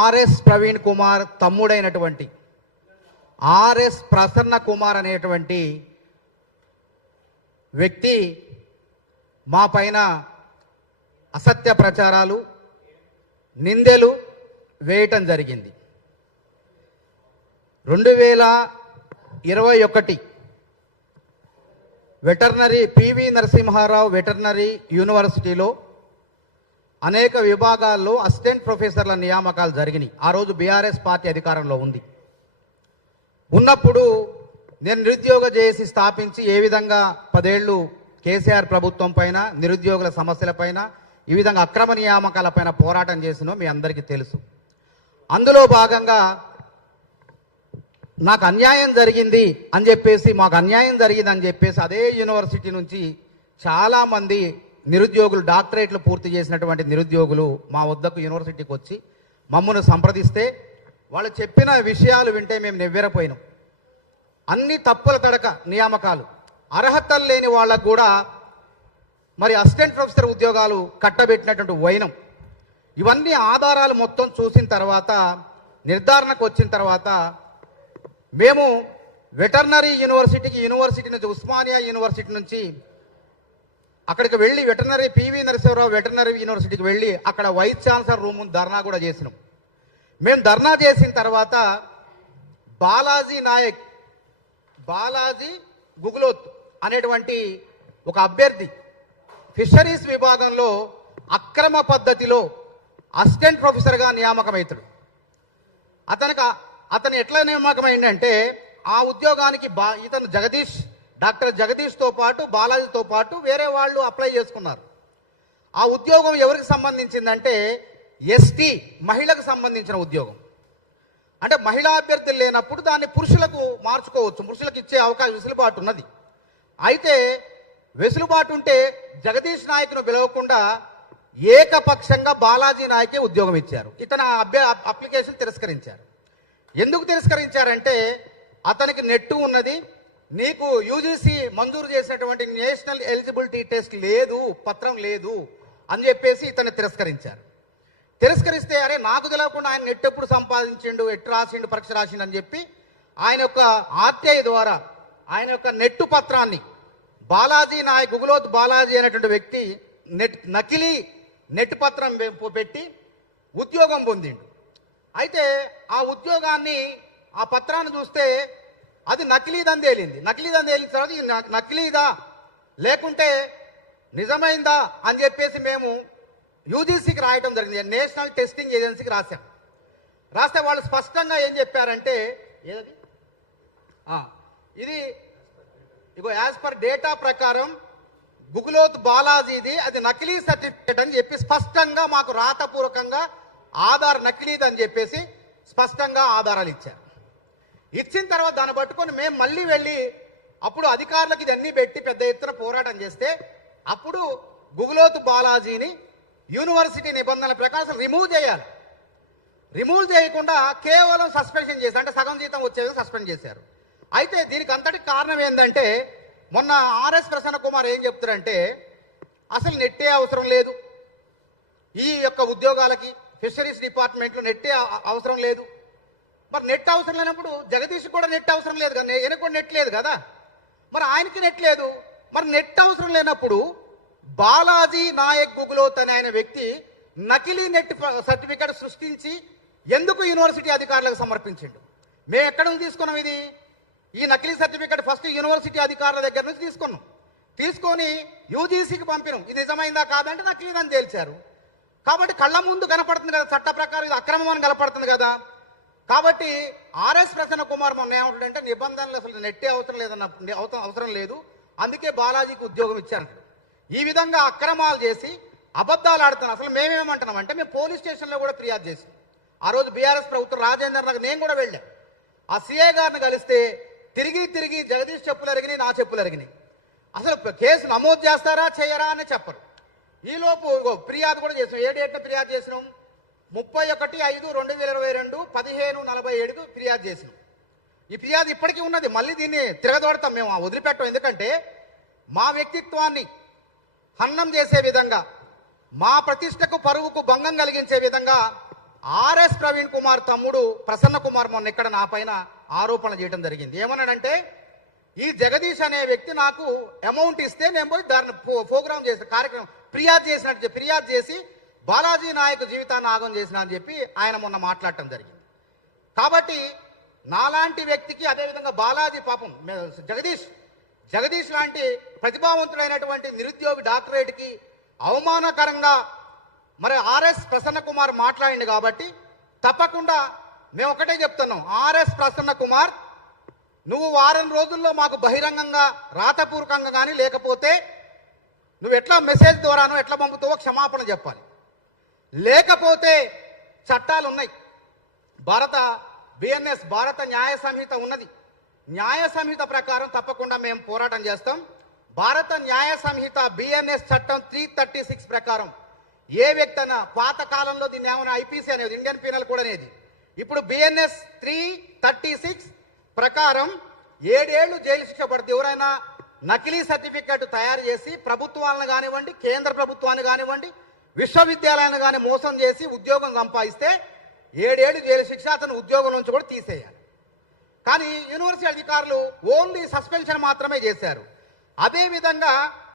RS Praveen Kumar తమ్ముడైనటువంటి RS Prasanna Kumar అనేటువంటి వ్యక్తి మా పైన అసత్య ప్రచారాలు నిందెలు వేయటం జరిగింది. 2021 వెటర్నరీ పివి నరసింహారావు వెటర్నరీ యూనివర్సిటీలో అనేక విభాగాల్లో అసిస్టెంట్ ప్రొఫెసర్ల నియామకాలు జరిగినాయి. ఆ రోజు బీఆర్ఎస్ పార్టీ అధికారంలో ఉన్నప్పుడు నేను నిరుద్యోగ జేఏసీ స్థాపించి ఏ విధంగా 10 ఏళ్ళు కేసీఆర్ ప్రభుత్వం పైన నిరుద్యోగుల సమస్యల పైన ఈ విధంగా అక్రమ నియామకాల పైన పోరాటం చేసినో మీ అందరికీ తెలుసు. అందులో భాగంగా నాకు అన్యాయం జరిగింది అని చెప్పేసి అదే యూనివర్సిటీ నుంచి చాలామంది నిరుద్యోగులు డాక్టరేట్లు పూర్తి చేసినటువంటి నిరుద్యోగులు మా వద్దకు యూనివర్సిటీకి వచ్చి మమ్మల్ని సంప్రదిస్తే వాళ్ళు చెప్పిన విషయాలు వింటే మేము నివ్వెరపోయినాం. అన్ని తప్పుల తడక నియామకాలు, అర్హతలు లేని వాళ్ళకు కూడా మరి అసిస్టెంట్ ప్రొఫెసర్ ఉద్యోగాలు కట్టబెట్టినటువంటి వైనం, ఇవన్నీ ఆధారాలు మొత్తం చూసిన తర్వాత నిర్ధారణకు వచ్చిన తర్వాత మేము వెటర్నరీ యూనివర్సిటీ నుంచి ఉస్మానియా యూనివర్సిటీ నుంచి అక్కడికి వెళ్ళి వెటర్నరీ పివి నరసింహారావు వెటర్నరీ యూనివర్సిటీకి వెళ్ళి అక్కడ వైస్ ఛాన్సలర్ రూమ్ ధర్నా కూడా చేసినాం. మేము ధర్నా చేసిన తర్వాత బాలాజీ గుగులోత్ అనేటువంటి ఒక అభ్యర్థి ఫిషరీస్ విభాగంలో అక్రమ పద్ధతిలో అసిస్టెంట్ ప్రొఫెసర్గా నియామకమవుతాడు. అతను ఎట్లా నియామకమైందంటే ఆ ఉద్యోగానికి ఇతను డాక్టర్ జగదీష్తో పాటు బాలాజీతో పాటు వేరే వాళ్ళు అప్లై చేసుకున్నారు. ఆ ఉద్యోగం ఎవరికి సంబంధించిందంటే ఎస్టీ మహిళకు సంబంధించిన ఉద్యోగం. అంటే మహిళా అభ్యర్థులు లేనప్పుడు దాన్ని పురుషులకు మార్చుకోవచ్చు, పురుషులకు ఇచ్చే వెసులుబాటు ఉన్నది. అయితే వెసులుబాటు ఉంటే జగదీష్ నాయక్ను పిలవకుండా ఏకపక్షంగా బాలాజీ నాయకే ఉద్యోగం ఇచ్చారు. ఇతను అప్లికేషన్ తిరస్కరించారు. ఎందుకు తిరస్కరించారంటే అతనికి నెట్టు ఉన్నది, నీకు యూజీసీ మంజూరు చేసినటువంటి నేషనల్ ఎలిజిబిలిటీ టెస్ట్ లేదు, పత్రం లేదు అని చెప్పేసి ఇతను తిరస్కరించారు. తిరస్కరిస్తే అరే నాకు తెలియకుండా ఆయన నెట్ ఎప్పుడు సంపాదించిండు, ఎట్టు రాసిండు, పరీక్ష రాసిండు అని చెప్పి ఆయన యొక్క ఆర్టీఐ ద్వారా ఆయన యొక్క నెట్టు పత్రాన్ని బాలాజీ నాయక్ గుగులోత్ బాలాజీ అనేటువంటి వ్యక్తి నకిలీ నెట్ పత్రం పెట్టి ఉద్యోగం పొందిండు. అయితే ఆ ఉద్యోగాన్ని ఆ పత్రాన్ని చూస్తే అది నకిలీదని తేలింది. నకిలీదని తేలిన తర్వాత ఇది నకిలీదా లేకుంటే నిజమైందా అని చెప్పేసి మేము యూజీసీకి రాయటం జరిగింది, నేషనల్ టెస్టింగ్ ఏజెన్సీకి రాస్తే వాళ్ళు స్పష్టంగా ఏం చెప్పారంటే ఏది ఇది ఇగో యాజ్ పర్ డేటా ప్రకారం గుగులోత్ బాలాజీది అది నకిలీ సర్టిఫికేట్ అని చెప్పి స్పష్టంగా మాకు రాతపూర్వకంగా నకిలీదని చెప్పేసి స్పష్టంగా ఆధారాలు ఇచ్చారు. ఇచ్చిన తర్వాత దాన్ని పట్టుకొని మేము మళ్ళీ వెళ్ళి అప్పుడు అధికారులకు ఇదన్నీ పెట్టి పెద్ద ఎత్తున పోరాటం చేస్తే అప్పుడు గుగులోత్ బాలాజీని యూనివర్సిటీ నిబంధనల ప్రకారం రిమూవ్ చేయాలి. రిమూవ్ చేయకుండా కేవలం సస్పెన్షన్ చేశారు, అంటే సగం జీతం వచ్చేది సస్పెండ్ చేశారు. అయితే దీనికి అంతటి కారణం ఏంటంటే మొన్న ఆర్ఎస్ ప్రసన్న కుమార్ ఏం చెప్తారంటే అసలు నెట్టే అవసరం లేదు, ఈ యొక్క ఉద్యోగాలకి ఫిషరీస్ డిపార్ట్మెంట్లో నెట్టే అవసరం లేదు. మరి నెట్ అవసరం లేనప్పుడు జగదీష్ కూడా నెట్ అవసరం లేదు కదా, ఈయనకు కూడా నెట్ లేదు కదా, మరి ఆయనకి నెట్ లేదు. మరి నెట్ అవసరం లేనప్పుడు బాలాజీ నాయక్ గుగులోత్ అనే ఆయన వ్యక్తి నకిలీ నెట్ సర్టిఫికేట్ సృష్టించి ఎందుకు యూనివర్సిటీ అధికారులకు సమర్పించిండు? మేము ఎక్కడ నుంచి తీసుకున్నాం ఇది? ఈ నకిలీ సర్టిఫికేట్ ఫస్ట్ యూనివర్సిటీ అధికారుల దగ్గర నుంచి తీసుకొని యూజీసీకి పంపినాం. ఇది నిజమైందా కాదంటే నకిలీదని తేల్చారు. కాబట్టి కళ్ళ ముందు కనపడుతుంది కదా, చట్ట ప్రకారం ఇది అక్రమం అని కనపడుతుంది కదా. కాబట్టి ఆర్ఎస్ ప్రసన్న కుమార్ మొన్న ఏమంటాడంటే నిబంధనలు అసలు నెట్టే అవసరం లేదు, అందుకే బాలాజీకి ఉద్యోగం ఇచ్చారు. ఈ విధంగా అక్రమాలు చేసి అబద్ధాలు ఆడుతున్నాం. అసలు మేమేమంటున్నాం అంటే మేము పోలీస్ స్టేషన్లో కూడా ఫిర్యాదు చేసి ఆ రోజు బీఆర్ఎస్ ప్రభుత్వం రాజేందర్ నగర్ నేను కూడా వెళ్ళా. ఆ సిఐ గారిని కలిస్తే తిరిగి జగదీష్ చెప్పులు అరిగినాయి, నా చెప్పులు అరిగినాయి. అసలు కేసు నమోదు చేస్తారా చేయరా అని చెప్పరు. ఈలోపు ఫిర్యాదు కూడా చేసినాం. ఏ డేట్న ఫిర్యాదు చేసినాం? 31/5/2022 15:47 ఫిర్యాదు చేసినాం. ఈ ఫిర్యాదు ఇప్పటికీ ఉన్నది. మళ్ళీ దీన్ని తిరగదోడతాం, మేము వదిలిపెట్టాం. ఎందుకంటే మా వ్యక్తిత్వాన్ని హన్నం చేసే విధంగా, మా ప్రతిష్టకు పరువుకు భంగం కలిగించే విధంగా ఆర్ఎస్ ప్రవీణ్ కుమార్ తమ్ముడు ప్రసన్న కుమార్ మొన్న ఇక్కడ నా పైన ఆరోపణలు చేయడం జరిగింది. ఏమన్నాడంటే, ఈ జగదీష్ అనే వ్యక్తి నాకు అమౌంట్ ఇస్తే నేను పోయి దాన్ని ప్రోగ్రామ్ చేసిన కార్యక్రమం ఫిర్యాదు చేసి బాలాజీ నాయక్ జీవితాన్ని ఆగం చేసిన అని చెప్పి ఆయన మొన్న మాట్లాడటం జరిగింది. కాబట్టి నాలాంటి వ్యక్తికి, అదేవిధంగా బాలాజీ పాపం జగదీష్ లాంటి ప్రతిభావంతుడైనటువంటి నిరుద్యోగి డాక్టరేట్కి అవమానకరంగా మరి ఆర్ఎస్ ప్రసన్న కుమార్ మాట్లాడింది. కాబట్టి తప్పకుండా మేము ఒకటే చెప్తున్నాం, ఆర్ఎస్ ప్రసన్న కుమార్, నువ్వు వారం రోజుల్లో మాకు బహిరంగంగా రాతపూర్వకంగా కానీ లేకపోతే నువ్వు ఎట్లా మెసేజ్ ద్వారానో ఎట్లా పంపుతావో క్షమాపణ చెప్పాలి. లేకపోతే చట్టాలు ఉన్నాయి, బిఎన్ఎస్ భారత న్యాయ సంహిత ఉన్నది. న్యాయ సంహిత ప్రకారం తప్పకుండా మేము పోరాటం చేస్తాం. భారత న్యాయ సంహిత బిఎన్ఎస్ చట్టం 336 ప్రకారం ఏ వ్యక్తి అయినా, పాత కాలంలో దీన్ని ఏమైనా ఐపీసీ అనేది, ఇండియన్ పీనల్ కోడ్ అనేది, ఇప్పుడు బిఎన్ఎస్ 336 ప్రకారం 7 ఏళ్లు జైలు శిక్ష పడుతుంది. ఎవరైనా నకిలీ సర్టిఫికేట్ తయారు చేసి ప్రభుత్వాలను కానివ్వండి, కేంద్ర ప్రభుత్వాన్ని కానివ్వండి, విశ్వవిద్యాలయాన్ని కానీ మోసం చేసి ఉద్యోగం సంపాదిస్తే 7 ఏళ్లు జైలు శిక్ష, అతను ఉద్యోగం నుంచి కూడా తీసేయాలి. కానీ యూనివర్సిటీ అధికారులు ఓన్లీ సస్పెన్షన్ మాత్రమే చేశారు. అదేవిధంగా